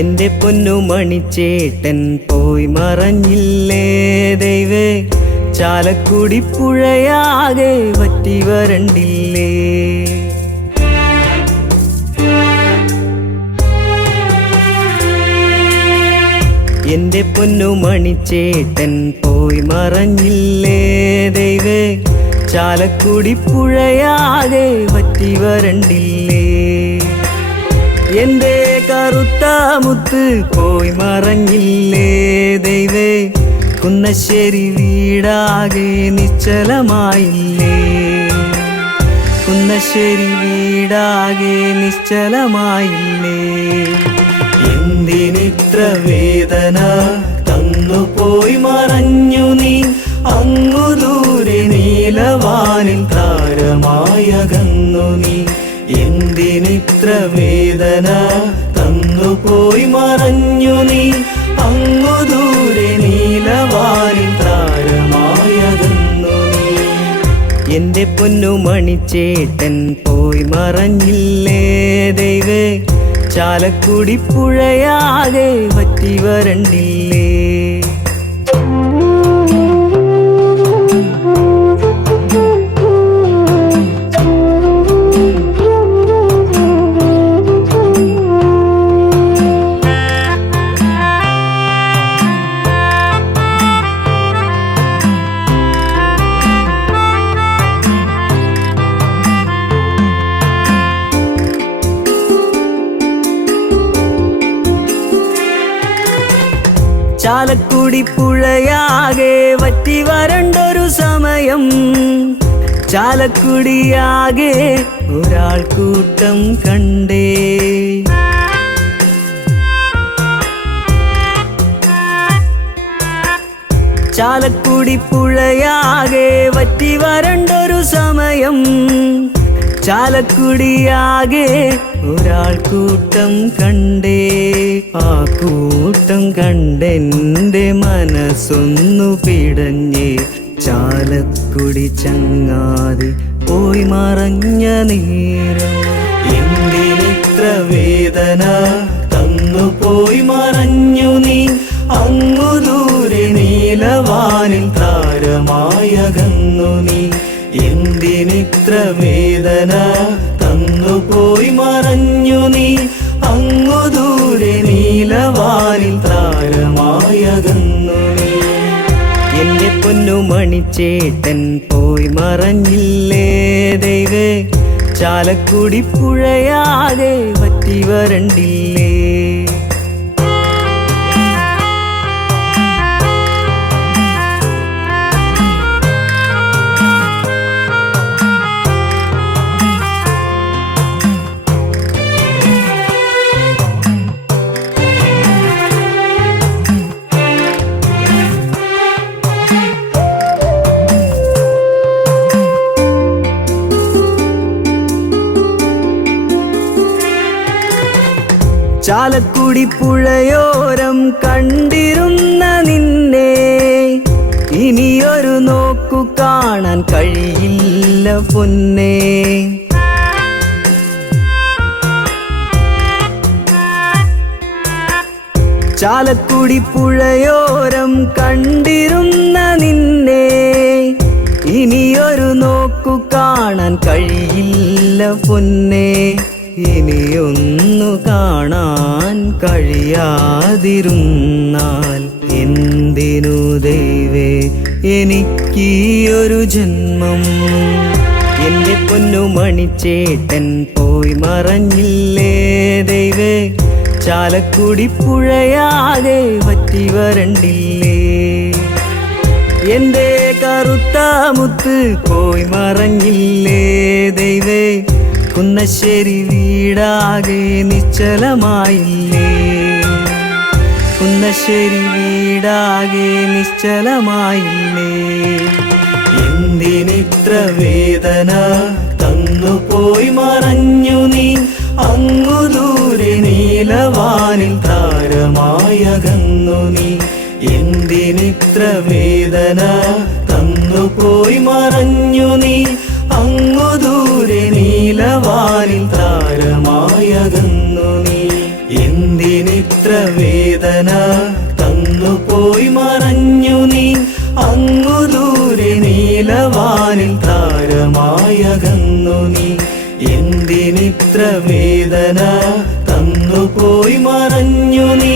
എന്റെ പൊന്നു മണിച്ചേട്ടൻ പോയി മറഞ്ഞില്ലേ ദൈവേ, ചാലക്കുടി പുഴയാകെ വറ്റി വരണ്ടില്ലേ. എന്റെ പൊന്നു മണിച്ചേട്ടൻ പോയി മറഞ്ഞില്ലേ ദൈവേ, ചാലക്കുടി പുഴയാകെ വറ്റി വരണ്ടില്ലേ. എന്റെ കറുത്ത മുത്ത് പോയി മറഞ്ഞില്ലേ ദൈവേ, കുന്നശ്ശേരി വീടാകെ നിശ്ചലമായില്ലേ. കുന്നശ്ശേരി വീടാകെ നിശ്ചലമായില്ലേ. എന്തിനിത്ര വേദന തന്നു പോയി മറഞ്ഞു നീ, അങ്ങു ദൂരെ നീലവാനിൽ താരമായകന്നു നീ. എന്തിനിത്ര വേദന തന്നു പോയി മറഞ്ഞു നീ, അങ്ങു ദൂരെ നീലവാനിൽ താരമായകന്നു നീ. എന്റെ പൊന്നു മണിച്ചേട്ടൻ പോയി മറഞ്ഞില്ലേ ദൈവേ, ചാലക്കുടി പുഴയാകെ വറ്റി വരണ്ടില്ലേ. ചാലക്കുടി പുഴയാകെ വറ്റി വരണ്ടൊരു സമയം, ചാലക്കുടിയാകെ ഒരാൾ കൂട്ടം കണ്ടേ. ചാലക്കുടി പുഴയാകെ വറ്റി വരണ്ടൊരു സമയം, ചാലക്കുടിയാകെ ഒരാൾ കൂട്ടം കണ്ടേ. ആ കൂട്ടം കണ്ടെന്റെ മനസ്സൊന്നു പിടഞ്ഞേ, ചാലക്കുടി ചങ്ങാതി പോയി മറഞ്ഞ നേരം. എന്തിനിത്ര വേദന തന്നു പോയി മറഞ്ഞു നീ, അങ്ങു ദൂരെ നീലവാനിൽ താരമായകന്നു നീ. എന്തിനിത്ര വേദന തന്നു പോയി മറഞ്ഞു നീ, അങ്ങു ദൂരെ നീലവാനിൽ താരമായകന്നു നീ. എന്റെ പൊന്നു മണിച്ചേട്ടൻ പോയി മറഞ്ഞില്ലേ ദൈവേ, ചാലക്കുടി പുഴയാകെ വറ്റി വരണ്ടില്ലേ. ചാലക്കുടി പുഴയോരം കണ്ടിരുന്ന നിന്നെ ഇനിയൊരു നോക്കു കാണാൻ കഴിയില്ല പൊന്നേ. ചാലക്കുടി പുഴയോരം കണ്ടിരുന്ന നിന്നെ ഇനിയൊരു നോക്കു കാണാൻ കഴിയില്ല പൊന്നേ. ഇനിയൊന്നു കാണാൻ കഴിയാതിരുന്നാൽ എന്തിനു ദൈവേ എനിക്കൊരു ജന്മം. എന്റെ പൊന്നു മണിച്ചേട്ടൻ പോയി മറഞ്ഞില്ലേ ദൈവേ, ചാലക്കുടി പുഴയാകെ വറ്റി വരണ്ടില്ലേ. എന്റെ കറുത്ത മുത്ത് പോയി മറഞ്ഞില്ലേ ദൈവേ, കുന്നശ്ശേരി വീടാകെ നിശ്ചലമായില്ലേ. കുന്നശ്ശേരി വീടാകെ നിശ്ചലമായില്ലേ. എന്തിനിത്ര വേദന തന്നു പോയി മറഞ്ഞു നീ, അങ്ങു ദൂരെ നീലവാനിൽ താരമായകന്നു നീ. എന്തിനിത്ര വേദന തന്നു പോയി മറഞ്ഞു നീ, അങ്ങു ദൂരെ നീലവാനിൽ താരമായകന്നു നീ. എന്തിനിത്ര വേദന തന്നുപോയി മറഞ്ഞു നീ അങ്ങു ദൂരെ നീലവാനിൽ താരമായകന്നു നീ എന്തിനിത്ര വേദന തന്നുപോയി മറഞ്ഞു നീ